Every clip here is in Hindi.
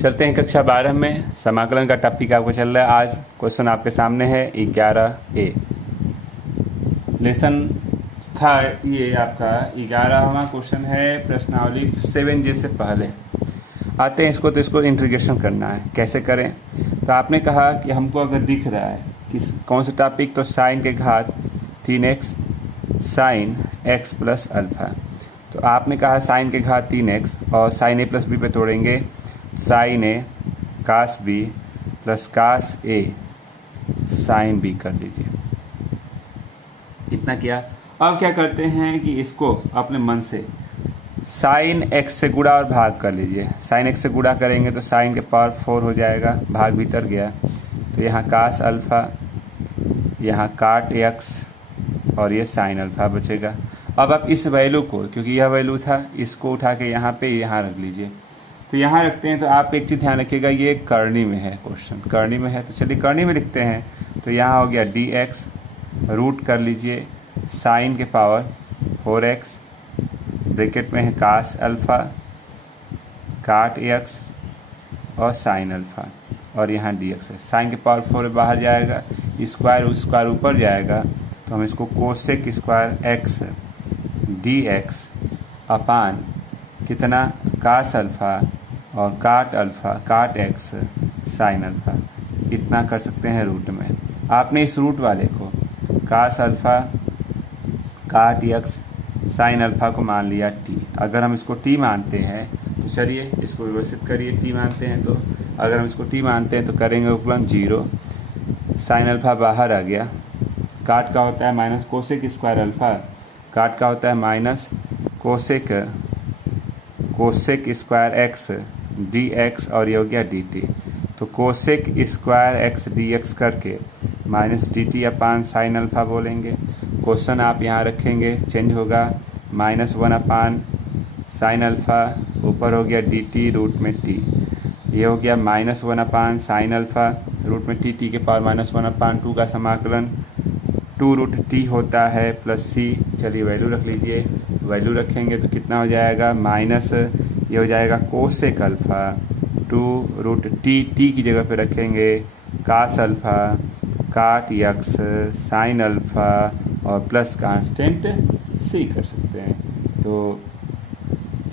चलते हैं कक्षा 12 में। समाकलन का टॉपिक आपको चल रहा है। आज क्वेश्चन आपके सामने है 11A। लेसन था ये आपका 11वां क्वेश्चन है प्रश्नावली 7J से पहले। आते हैं इसको, तो इसको इंटीग्रेशन करना है। कैसे करें? तो आपने कहा कि हमको अगर दिख रहा है कि कौन सा टॉपिक, तो साइन के घात 3x sign x plus alpha. तो आपने कहा साइन के घात 3x और साइन a प्लस बी पे तोड़ेंगे, साइन ए कास बी प्लस कास ए साइन बी कर लीजिए। इतना किया। अब क्या करते हैं कि इसको अपने मन से साइन x से गुणा और भाग कर लीजिए। साइन x से गुणा करेंगे तो साइन के पावर 4 हो जाएगा, भाग भीतर गया तो यहाँ कास अल्फ़ा, यहाँ काट x और ये साइन अल्फ़ा बचेगा। अब आप इस वैल्यू को, क्योंकि यह वैल्यू था, इसको उठा के यहाँ पे यहाँ रख लीजिए। तो यहाँ रखते हैं तो आप एक चीज़ ध्यान रखिएगा, ये करनी में है, क्वेश्चन करनी में है। तो चलिए करनी में लिखते हैं। तो यहाँ हो गया dx, रूट कर लीजिए साइन के पावर 4x, ब्रैकेट में है कास अल्फ़ा काट x और साइन अल्फ़ा, और यहाँ dx है। साइन के पावर 4 बाहर जाएगा, स्क्वायर ऊपर जाएगा, तो हम इसको कोसेक स्क्वायर x dx अपान कितना कास अल्फ़ा और काट अल्फ़ा काट x साइन अल्फ़ा, इतना कर सकते हैं रूट में। आपने इस रूट वाले को कास अल्फ़ा काट x साइन अल्फ़ा को मान लिया t। अगर हम इसको t मानते हैं तो चलिए इसको व्यवस्थित करिए। t मानते हैं तो अगर हम इसको t मानते हैं तो करेंगे उपलन 0, साइन अल्फ़ा बाहर आ गया, काट का होता है माइनस कोसेक स्क्वायर अल्फ़ा, काट का होता है minus cosec square x dx और ये हो गया dt। तो कोसेक स्क्वायर x dx करके माइनस dt अपान साइन अल्फ़ा बोलेंगे। क्वेश्चन आप यहाँ रखेंगे, चेंज होगा -1 अपान साइन अल्फ़ा, ऊपर हो गया dt रूट में t, ये हो गया -1 अपान साइन अल्फ़ा रूट में t के पावर -1 अपान 2 का समाकलन 2 रूट t होता है प्लस c। चलिए वैल्यू रख लीजिए। वैल्यू रखेंगे तो कितना हो जाएगा, माइनस ये हो जाएगा कोसेक अल्फ़ा 2 रूट t की जगह पे रखेंगे कास अल्फ़ा काट x साइन अल्फ़ा और प्लस कांस्टेंट c कर सकते हैं। तो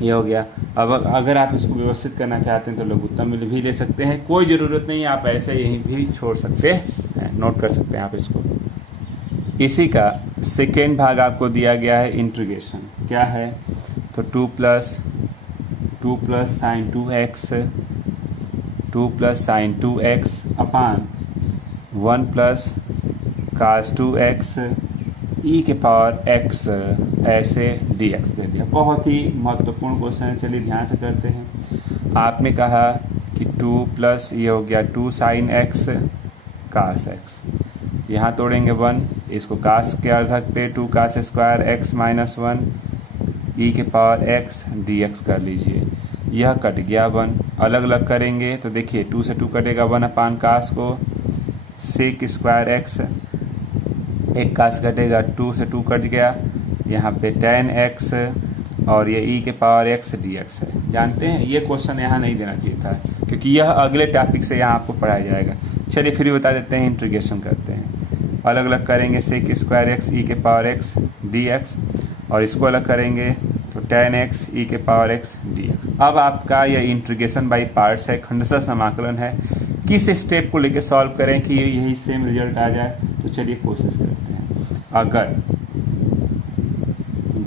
ये हो गया। अब अगर आप इसको व्यवस्थित करना चाहते हैं तो लघुत्तम में भी ले सकते हैं, कोई ज़रूरत नहीं, आप ऐसे यहीं भी छोड़ सकते हैं, नोट कर सकते हैं आप इसको। इसी का सेकेंड भाग आपको दिया गया है इंटीग्रेशन। क्या है? तो 2 plus sine 2x sine 2x upon 1 plus cos 2x e के पावर x ऐसे dx दे दिया। बहुत ही महत्वपूर्ण क्वेश्चन है, चलिए ध्यान से करते हैं। आपने कहा कि 2 प्लस ये हो गया 2 साइन x कास x, यहाँ तोड़ेंगे 1, इसको कास के अर्धक पे 2 cos square x minus 1 e के पावर x dx कर लीजिए। यह कट गया 1, अलग अलग करेंगे तो देखिए 2 से 2 कटेगा, 1 अपान कास को सेक स्क्वायर x, एक कास कटेगा, 2 से 2 कट गया, यहाँ पे tan x और ये e के पावर x dx है। जानते हैं ये क्वेश्चन यहाँ नहीं देना चाहिए था, क्योंकि यह अगले टॉपिक से यहाँ आपको पढ़ाया जाएगा। चलिए फिर बता देते हैं, इंटीग्रेशन करते हैं। अलग अलग करेंगे सेक स्क्वायर x e के पावर x dx, और इसको अलग करेंगे तो tan x e के पावर x dx। अब आपका यह इंटीग्रेशन बाय पार्ट्स है, खंडशः समाकलन है। किस स्टेप को लेके सॉल्व करें कि यही सेम रिजल्ट आ जाए? तो चलिए कोशिश करते हैं। अगर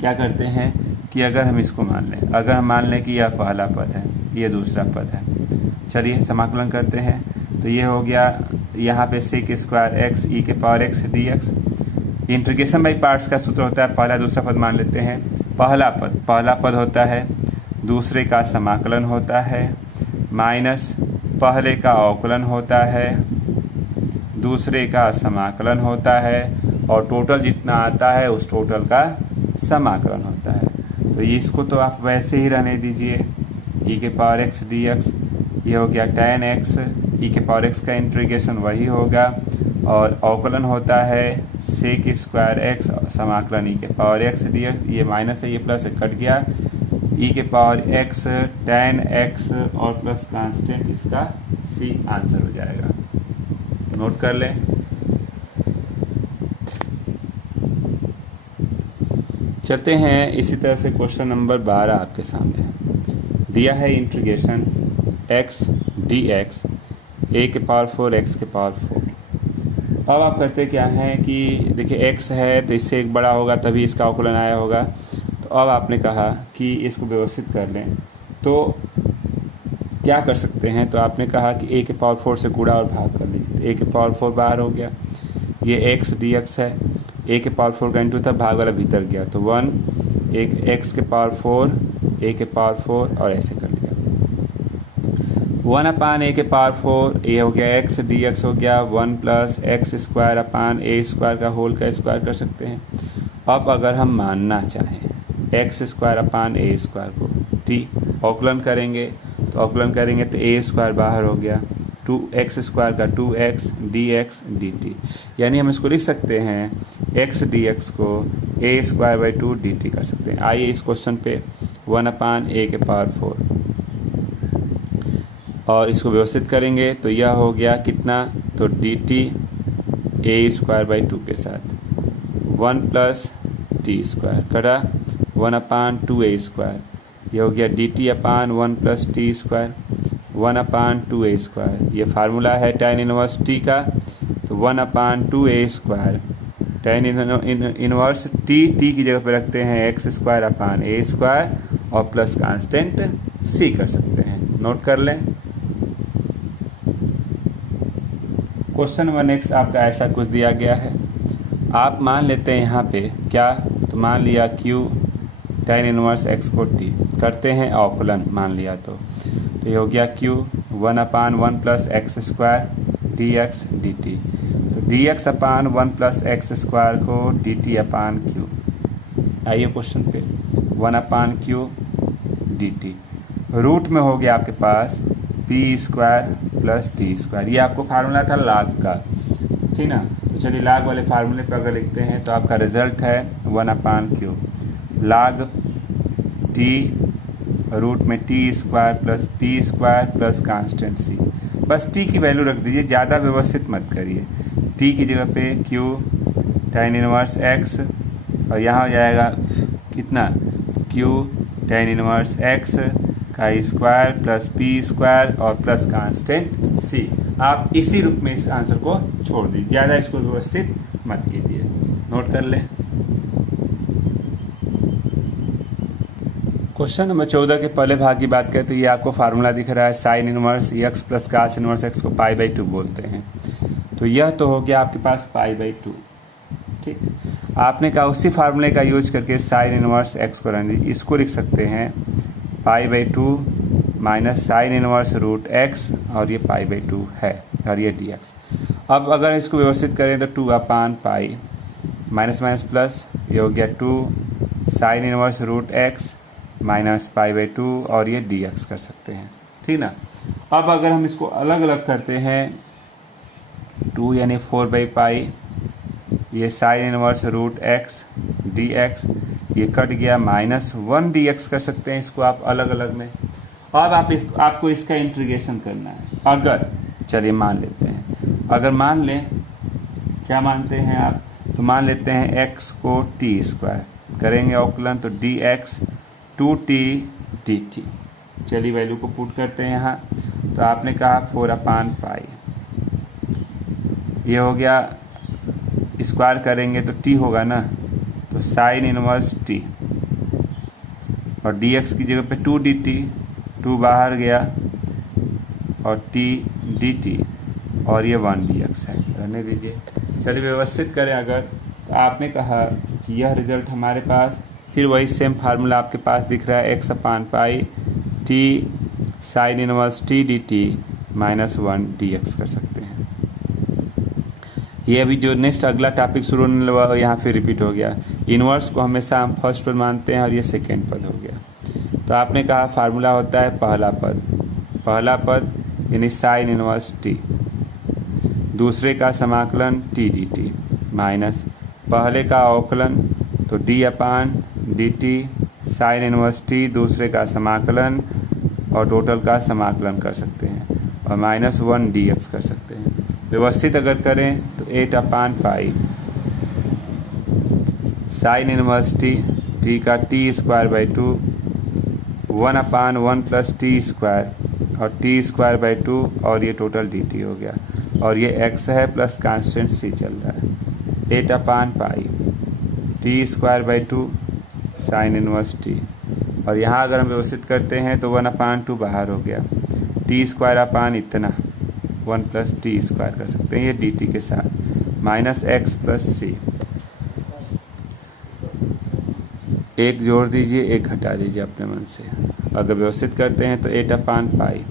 क्या करते हैं कि अगर हम इसको मान लें, अगर हम मान लें कि यह पहला पद है, ये दूसरा पद है, चलिए समाकलन करते हैं। तो ये हो गया यहाँ पे सेक स्क्वायर x e के power x dx। Integration by parts का सूत्र होता है, पहला दूसरा पद मान लेते हैं। पहला पद होता है, दूसरे का समाकलन होता है, माइनस पहले का अवकलन होता है, दूसरे का समाकलन होता है, और टोटल जितना आता है उस टोटल का समाकलन होता है। तो इसको तो आप वैसे ही रहने दीजिए, e के पावर x dx। ये हो गया tan x, e के पावर x का इंटीग्रेशन वही होगा, और अवकलन होता है सेक स्क्वायर x समाकलन e के पावर x dx। ये माइनस है, ये प्लस है, कट गया, ई के पावर x tan x और प्लस कांस्टेंट, इसका सी आंसर हो जाएगा। नोट कर लें। चलते हैं इसी तरह से क्वेश्चन नंबर 12 आपके सामने दिया है। इंटीग्रेशन x dx a के पावर 4 x के पावर 4। अब आप करते क्या हैं कि देखिए x है तो इससे एक बड़ा होगा तभी इसका अवकलन आया होगा। तो अब आपने कहा कि इसको व्यवस्थित कर लें, तो क्या कर सकते हैं? तो आपने कहा कि a के पावर 4 से गुणा और भाग कर लीजिए। तो a के पावर 4 बाहर हो गया, ये x dx है, a के पावर 4 का इंटू था, भाग वाला भीतर गया, तो 1 एक x के पावर 4 a के पावर 4 और ऐसे कर लिया। 1/a के पावर 4 ये हो गया x dx हो गया 1 plus x square upon a square का होल का स्क्वायर कर सकते हैं। अब अगर हम मानना चाहें x square upon a square को t अवकलन करेंगे, तो अवकलन करेंगे तो a स्क्वायर बाहर हो गया, 2x स्क्वायर का 2x dx dt, यानी हम इसको लिख सकते हैं x dx को a स्क्वायर बाई 2 dt कर सकते हैं। आइए इस क्वेश्चन पे 1/a के पावर 4 और इसको व्यवस्थित करेंगे तो यह हो गया कितना, तो dt a स्क्वायर बाई 2 के साथ 1 प्लस टी स्क्वायर कटा 1/2a स्क्वायर, यह हो गया dt अपान 1 plus T square 1/2a square. ये फार्मूला है tan इनवर्स t का, तो 1/2a square tan inverse t की जगह पे रखते हैं x square upon a square और प्लस कांस्टेंट c कर सकते हैं। नोट कर लें। क्वेश्चन नंबर नेक्स्ट आपका ऐसा कुछ दिया गया है। आप मान लेते हैं यहाँ पे क्या, तो मान लिया q tan इनवर्स x को t करते हैं अवकलन, मान लिया तो ये हो गया q 1/1 plus x square dx dt, तो dx अपान 1 प्लस एक्स स्क्वायर को dt अपान q। आइए क्वेश्चन पे 1/q dt रूट में हो गया आपके पास p square plus T square, ये आपको फार्मूला था लाग का, ठीक ना। तो चलिए लाग वाले फार्मूले पर अगर लिखते हैं तो आपका रिजल्ट है 1/q लाग t रूट में T square plus P square plus constant C. बस टी की वैल्यू रख दीजिए, ज़्यादा व्यवस्थित मत करिए। टी की जगह पे q tan इनवर्स x और यहाँ हो जाएगा कितना, तो q tan इनवर्स x का स्क्वायर प्लस पी स्क्वायर और प्लस कांस्टेंट सी। आप इसी रूप में इस आंसर को छोड़ दीजिए, ज़्यादा इसको व्यवस्थित मत कीजिए। नोट कर लें। क्वेश्चन नंबर 14 के पहले भाग की बात करें तो ये आपको फार्मूला दिख रहा है sine inverse x plus cos inverse x को पाई बाई 2 बोलते हैं। तो यह तो हो गया आपके पास पाई बाई 2, ठीक। आपने कहा उसी फार्मूले का यूज करके साइन इनवर्स x को रहने दीजिए, इसको लिख सकते हैं pi by 2 minus sine inverse root x और ये पाई बाई 2 है और ये dx। अब अगर इसको व्यवस्थित करें तो 2/पाई माइनस माइनस प्लस, ये हो गया 2 sine inverse root x minus pi by 2 और ये dx कर सकते हैं, ठीक ना। अब अगर हम इसको अलग अलग करते हैं 2 यानी 4/पाई, ये sine inverse root x dx, ये कट गया माइनस 1 dx कर सकते हैं इसको आप अलग अलग में। अब आपको इसका इंटीग्रेशन करना है। अगर चलिए मान लेते हैं, अगर मान लें, क्या मानते हैं आप, तो मान लेते हैं x को t स्क्वायर करेंगे अवकलन, तो dx 2t dt। चलिए वैल्यू को पुट करते हैं यहाँ, तो आपने कहा 4/पाई, ये हो गया स्क्वायर करेंगे तो t होगा ना, तो साइन इनवर्स t और dx की जगह पे 2 dt, 2 बाहर गया और t dt और ये 1 dx है, रहने दीजिए। चलिए व्यवस्थित करें अगर, तो आपने कहा कि यह रिजल्ट हमारे पास, फिर वही सेम फार्मूला आपके पास दिख रहा है x/पाई t sine inverse t dt minus 1 dx कर सकते हैं। ये अभी जो नेक्स्ट अगला टॉपिक शुरू होने वाला यहाँ फिर रिपीट हो गया। इनवर्स को हमेशा हम फर्स्ट पद मानते हैं और ये सेकेंड पद हो गया। तो आपने कहा फार्मूला होता है पहला पद यानी साइन इनवर्स t, दूसरे का समाकलन t dt माइनस पहले का अवकलन तो d/dt साइन इनवर्स टी दूसरे का समाकलन और टोटल का समाकलन कर सकते हैं और -1 dx कर सकते हैं। व्यवस्थित अगर करें तो 8/पाई साइन इनवर्स टी का t² 1/1 + t² और t²/2 और ये टोटल dt हो गया और ये x है प्लस कांस्टेंट c चल रहा है। 8/पाई t² साइन इनवर्स टी और यहाँ अगर हम व्यवस्थित करते हैं तो 1/2 बाहर हो गया, t² इतना 1 + t² कर सकते हैं ये dt के साथ -x + c। एक जोड़ दीजिए, एक घटा दीजिए अपने मन से। अगर व्यवस्थित करते हैं तो 8/पाई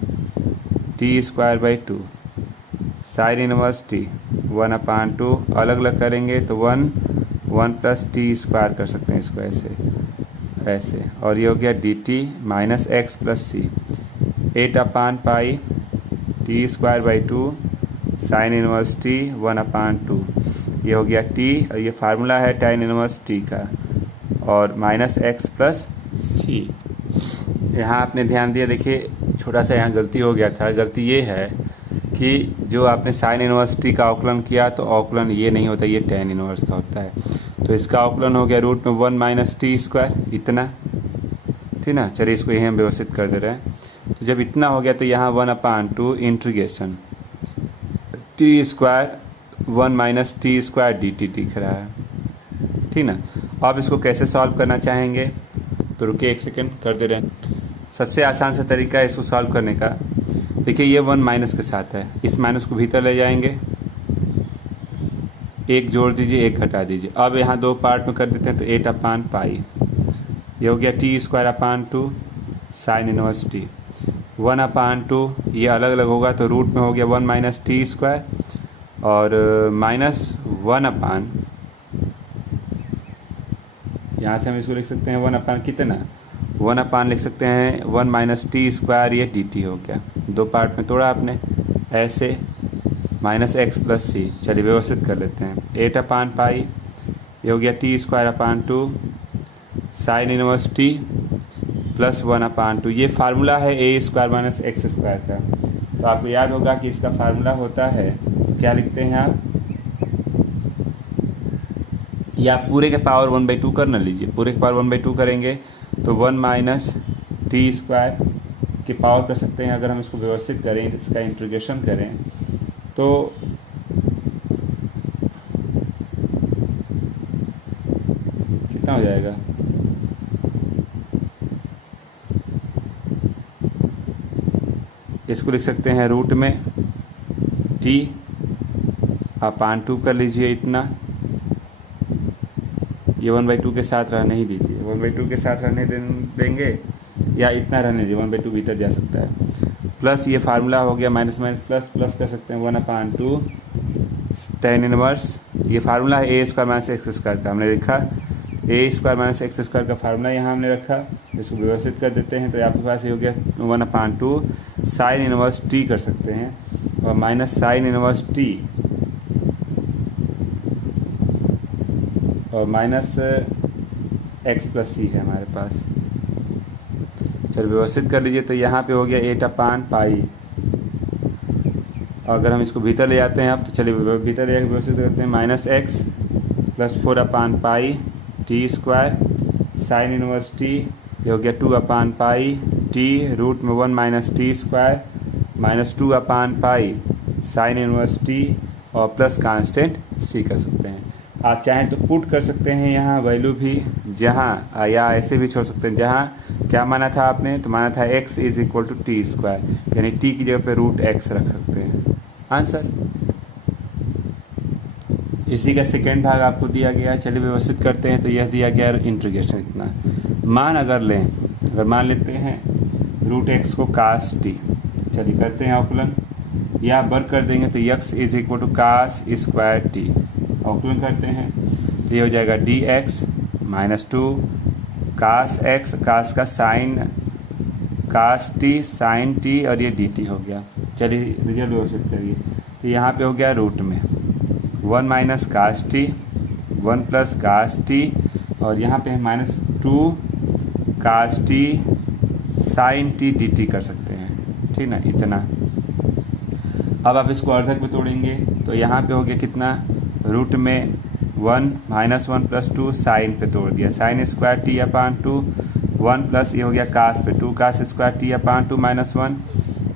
t² साइन इनवर्स टी 1/2 अलग अलग करेंगे तो 1 + t² कर सकते हैं इसको ऐसे और ये हो गया dt -x + c। 8/पाई t² sine inverse T 1/2 ये हो गया t और ये फार्मूला है tan इनवर्स t का और -x + c। यहाँ आपने ध्यान दिया, देखिए छोटा सा यहाँ गलती हो गया था। गलती ये है कि जो आपने साइन इनवर्स टी का अवकलन किया तो अवकलन ये नहीं होता, ये tan इनवर्स का होता है। तो इसका अवकलन हो गया √1 - t² इतना, ठीक ना। चलिए इसको यही हम व्यवस्थित कर दे रहे हैं। तो जब इतना हो गया तो यहाँ 1/2 इंटीग्रेशन t² 1 - t² dt दिख रहा है, ठीक ना। अब इसको कैसे सॉल्व करना चाहेंगे तो रुकिए एक सेकेंड कर दे रहे हैं। सबसे आसान सा तरीका है इसको सॉल्व करने का। देखिए ये 1 माइनस के साथ है, इस माइनस को भीतर ले जाएंगे, एक जोड़ दीजिए, एक घटा दीजिए। अब यहाँ दो पार्ट में कर देते हैं तो 8/पाई ये हो गया t² साइन इनवर्स टी 1/2 ये अलग अलग होगा तो रूट में हो गया 1 - t² और -1 यहाँ से हम इसको लिख सकते हैं 1 कितना 1 लिख सकते हैं 1 - t² ये dt हो गया। दो पार्ट में तोड़ा आपने ऐसे -x + c। चलिए व्यवस्थित कर लेते हैं। 8/पाई ये हो गया t² sine inverse T plus 1/2 ये फार्मूला है a² - x² का। तो आपको याद होगा कि इसका फार्मूला होता है, क्या लिखते हैं आप, या पूरे के पावर 1/2 कर न लीजिए। पूरे के पावर 1/2 करेंगे तो 1 - t² के पावर कर सकते हैं। अगर हम इसको व्यवस्थित करें, इसका इंटीग्रेशन करें तो कितना हो जाएगा, इसको लिख सकते हैं रूट में t/2 कर लीजिए इतना। ये 1/2 के साथ रहने ही दीजिए, 1/2 के साथ रहने देंगे या इतना रहने दीजिए, 1/2 भीतर जा सकता है। प्लस ये फार्मूला हो गया माइनस प्लस कर सकते हैं 1/2 tan इनवर्स। ये फार्मूला है a² - x² का, हमने लिखा a² - x² का फार्मूला यहाँ हमने रखा। इसको व्यवस्थित कर देते हैं तो आपके पास ये हो गया 1/2 साइन इनवर्स t कर सकते हैं और माइनस साइन इनवर्स t और -x + c है हमारे पास। चलिए व्यवस्थित कर लीजिए तो यहाँ पे हो गया 8/पाई। अगर हम इसको भीतर ले जाते हैं अब तो चलिए भीतर ले जाकर व्यवस्थित करते हैं -x + 4/पाई t² sine inverse t ये हो गया 2/पाई t रूट में 1 - t² -2/पाई साइन इनवर्स t और प्लस कांस्टेंट c कर सकते हैं। आप चाहें तो पुट कर सकते हैं यहाँ वैल्यू भी, जहाँ या ऐसे भी छोड़ सकते हैं। जहाँ क्या माना था आपने, तो माना था x = t², यानी t की जगह पे √x रख सकते हैं आंसर। इसी का सेकेंड भाग आपको दिया गया है। चलिए व्यवस्थित करते हैं तो यह दिया गया है इंटीग्रेशन इतना। मान अगर लें, अगर मान लेते हैं √x को cos t, चलिए करते हैं अवकलन, या वर्ग कर देंगे तो x = cos² t अवकलन करते हैं तो ये हो जाएगा dx -2 cos x cos का sine cos t sine t और ये dt हो गया। चलिए रिजल्ट व्यवस्थित करिए तो यहाँ पे हो गया रूट में 1 - cos t 1 + cos t और यहाँ पे है -2 cos T sine T D T कर सकते हैं, ठीक ना, इतना। अब आप इसको अर्धक में तोड़ेंगे तो यहाँ पे हो गया कितना, रूट में 1 -1 + 2 साइन पे तोड़ दिया, sine square T upon 2 1 plus ये हो गया कास पे 2 कास स्क्वायर टी अपान 2 -1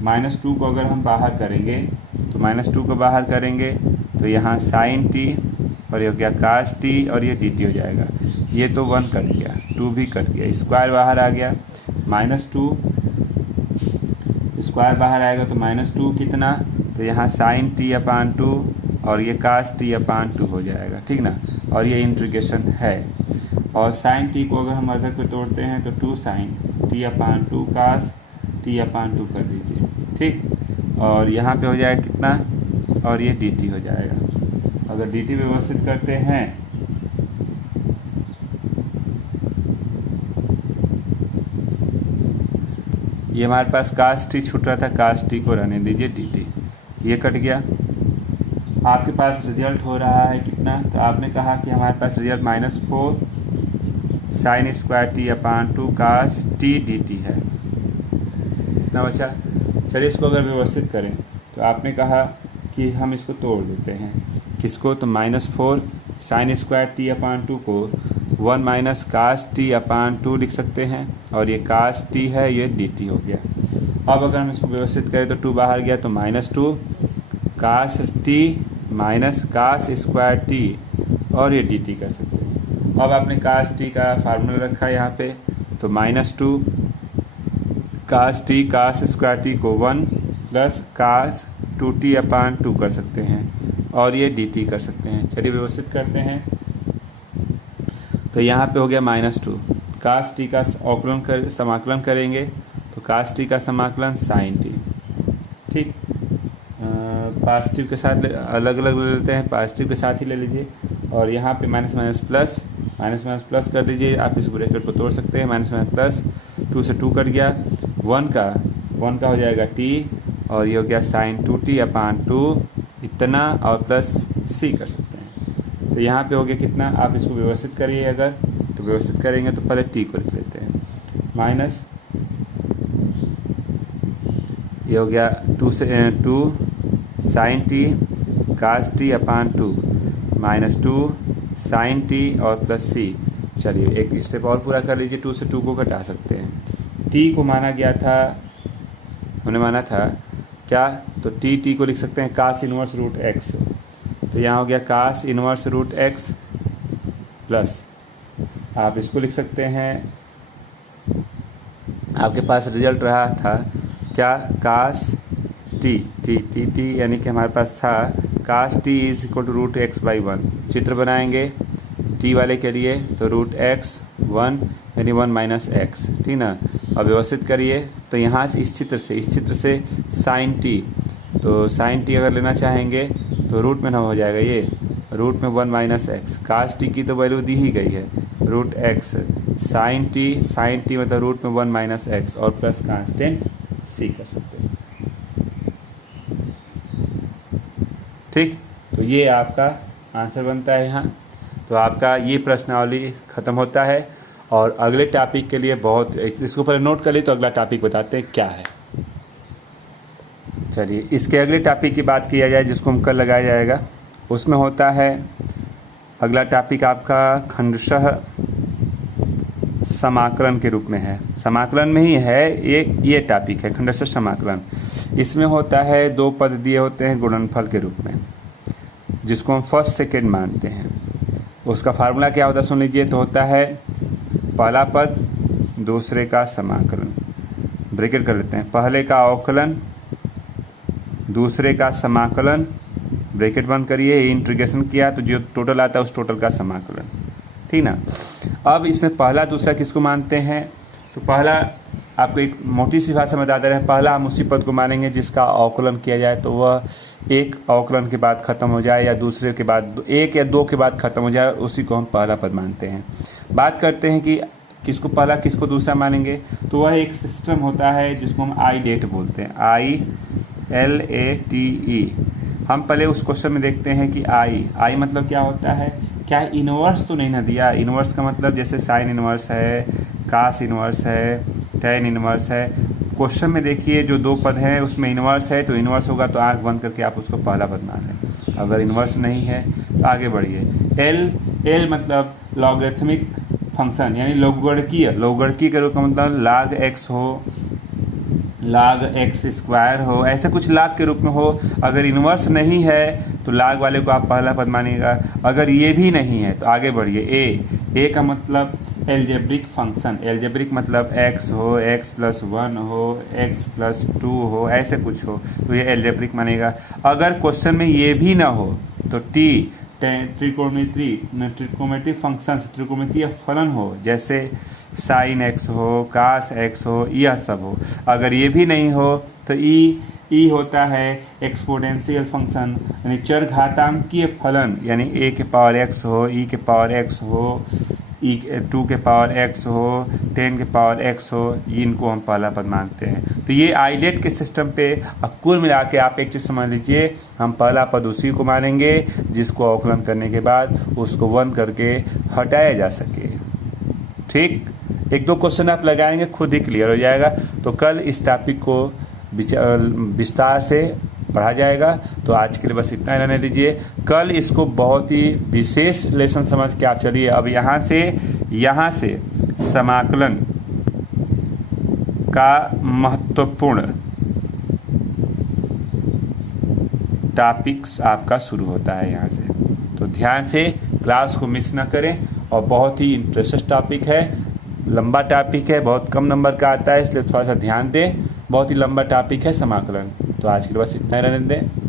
-2 को अगर हम बाहर करेंगे तो -2 को बाहर करेंगे तो यहाँ साइन टी और ये हो गया कास टी और ये डी टी हो जाएगा। ये तो 1 कट गया, 2 भी कट गया, स्क्वायर बाहर आ गया, -2 स्क्वायर बाहर आएगा तो -2 कितना, तो यहाँ साइन टी अपान 2 और ये कास टी अपान 2 हो जाएगा, ठीक ना। और ये इंटीग्रेशन है। और साइन टी को अगर हम अर्धक पे तोड़ते हैं तो 2 sign T upon 2 cos T upon 2 कर दीजिए, ठीक। और यहाँ पे हो जाएगा कितना, और ये डी टी हो जाएगा। अगर डी टी व्यवस्थित करते हैं ये हमारे पास कास टी छूट रहा था, कास टी को रहने दीजिए, डी टी ये कट गया। आपके पास रिजल्ट हो रहा है कितना, तो आपने कहा कि हमारे पास result -4 sine square T upon 2 cos T D T है, इतना बचा। चलिए इसको अगर व्यवस्थित करें तो आपने कहा कि हम इसको तोड़ देते हैं, किसको, तो -4 साइन स्क्वायर टी अपान 2 को 1 - कास टी अपान 2 लिख सकते हैं, और ये कास टी है, ये डी टी हो गया। अब अगर हम इसको व्यवस्थित करें तो 2 बाहर गया तो -2 cos T minus cos square T और ये डी टी कर सकते हैं। अब आपने कास टी का फार्मूला रखा है यहाँ पे, तो -2 कास टी कास स्क्वायर टी को 1 प्लस कास 2t अपान 2 कर सकते हैं, और ये dt कर सकते हैं। चलिए व्यवस्थित करते हैं। तो यहाँ पे हो गया -2 कास टी का समाकलन करेंगे तो कास टी का समाकलन साइन टी, ठीक। पॉजिटिव के साथ अलग अलग ले लेते हैं, पॉजिटिव के साथ ही ले लीजिए। और यहाँ पे माइनस प्लस कर दीजिए, आप इस ब्रैकेट को तोड़ सकते हैं। माइनस प्लस 2 से 2 कट गया, 1 का हो जाएगा t, और ये हो गया साइन 2t अपान 2 इतना, और प्लस c कर सकते हैं। तो यहाँ पे हो गया कितना, आप इसको व्यवस्थित करिए। अगर तो व्यवस्थित करेंगे तो पहले t को लिख लेते हैं, माइनस ये हो गया 2 साइन टी कास टी अपान 2 -2 साइन टी और प्लस सी। चलिए एक स्टेप और पूरा कर लीजिए, 2 से 2 को घटा सकते हैं। टी को माना गया था, हमने माना था क्या, तो टी को लिख सकते हैं कास इनवर्स रूट एक्स। तो यहाँ हो गया कास इनवर्स रूट एक्स प्लस, आप इसको लिख सकते हैं, आपके पास रिजल्ट रहा था क्या, कास टी यानी कि हमारे पास था cos T is equal to root X by 1। चित्र बनाएंगे टी वाले के लिए, तो रूट एक्स 1 यानी 1 माइनस एक्स, ठीक ना। अब व्यवस्थित करिए तो यहाँ से इस चित्र से साइन टी, तो साइन टी अगर लेना चाहेंगे तो रूट में ना हो जाएगा, ये रूट में 1 माइनस एक्स, कास टी की तो वैल्यू दी ही गई है रूट एक्स, साइन टी मतलब रूट में 1 माइनस एक्स और प्लस कांस्टेंट सी कर सकते हैं, ठीक। तो ये आपका आंसर बनता है यहाँ। तो आपका ये प्रश्नावली ख़त्म होता है। और अगले टॉपिक के लिए बहुत, इसको पहले नोट कर ली तो अगला टॉपिक बताते हैं क्या है। चलिए इसके अगले टॉपिक की बात किया जाए जिसको हम कल लगाया जाएगा, उसमें होता है अगला टॉपिक आपका खंडशः समाकलन के रूप में है, समाकलन में ही है ये टॉपिक है खंडशः समाकलन। इसमें होता है 2 पद दिए होते हैं गुणनफल के रूप में, जिसको हम फर्स्ट सेकेंड मानते हैं। उसका फार्मूला क्या होता है सुन लीजिए। तो होता है पहला पद दूसरे का समाकलन, ब्रैकेट कर लेते हैं, पहले का अवकलन दूसरे का समाकलन, ब्रैकेट बंद करिए, इंटीग्रेशन किया तो जो टोटल आता है उस टोटल का समाकलन, ठीक ना। अब इसमें पहला दूसरा किसको मानते हैं, तो पहला आपको एक मोटी सी भाषा में बता दे रहे हैं, पहला हम उसी पद को मानेंगे जिसका अवकलन किया जाए तो वह एक अवकलन के बाद ख़त्म हो जाए, या दूसरे के बाद 1 या 2 के बाद ख़त्म हो जाए, उसी को हम पहला पद मानते हैं। बात करते हैं कि किसको पहला किसको दूसरा मानेंगे, तो वह एक सिस्टम होता है जिसको हम ILATE बोलते हैं, ILATE। हम पहले उस क्वेश्चन में देखते हैं कि आई मतलब क्या होता है, क्या इन्वर्स तो नहीं ना दिया। इन्वर्स का मतलब जैसे साइन इन्वर्स है, कास इन्वर्स है, tan इन्वर्स है। क्वेश्चन में देखिए जो 2 पद हैं उसमें इन्वर्स है, तो इन्वर्स होगा तो आंख बंद करके आप उसको पहला पद मान लें। अगर इन्वर्स नहीं है तो आगे बढ़िए। एल मतलब लॉगरिथमिक फंक्शन यानी लघुगणकीय के रूप में, मतलब log x हो, log x स्क्वायर हो, ऐसे कुछ log के रूप में हो। अगर इन्वर्स नहीं है तो log वाले को आप पहला पद मानिएगा। अगर ये भी नहीं है तो आगे बढ़िए। ए का मतलब एल्जेब्रिक फंक्शन, एल्जेब्रिक मतलब x हो, x+1 हो, x+2 हो, ऐसे कुछ हो तो ये एल्जेब्रिक मानेगा। अगर क्वेश्चन में ये भी ना हो तो त्रिकोणमितीय फंक्शन, त्रिकोणमितीय फलन हो, जैसे साइन x हो, कास x हो, यह सब हो। अगर ये भी नहीं हो तो ई होता है एक्सपोनेंशियल फंक्शन यानी चरघातांकीय फलन, यानी a के पावर x हो, e के पावर x हो, 2 के पावर x हो, 10 के पावर x हो, इनको हम पहला पद मानते हैं। तो ये आइलेट के सिस्टम पे कुल मिला के आप एक चीज़ समझ लीजिए, हम पहला पद उसी को मानेंगे जिसको अवकलन करने के बाद उसको 1 करके हटाया जा सके। ठीक, 1-2 क्वेश्चन आप लगाएंगे खुद ही क्लियर हो जाएगा। तो कल इस टॉपिक को विस्तार से पढ़ा जाएगा। तो आज के लिए बस इतना ही रहने दीजिए। कल इसको बहुत ही विशेष लेसन समझ के आप चलिए। अब यहाँ से समाकलन का महत्वपूर्ण टॉपिक्स आपका शुरू होता है यहाँ से। तो ध्यान से क्लास को मिस ना करें। और बहुत ही इंटरेस्टिंग टॉपिक है, लंबा टॉपिक है, बहुत कम नंबर का आता है, इसलिए थोड़ा सा ध्यान दें। बहुत ही लंबा टॉपिक है समाकलन। तो आज के लिए बस इतना ही रहने दें।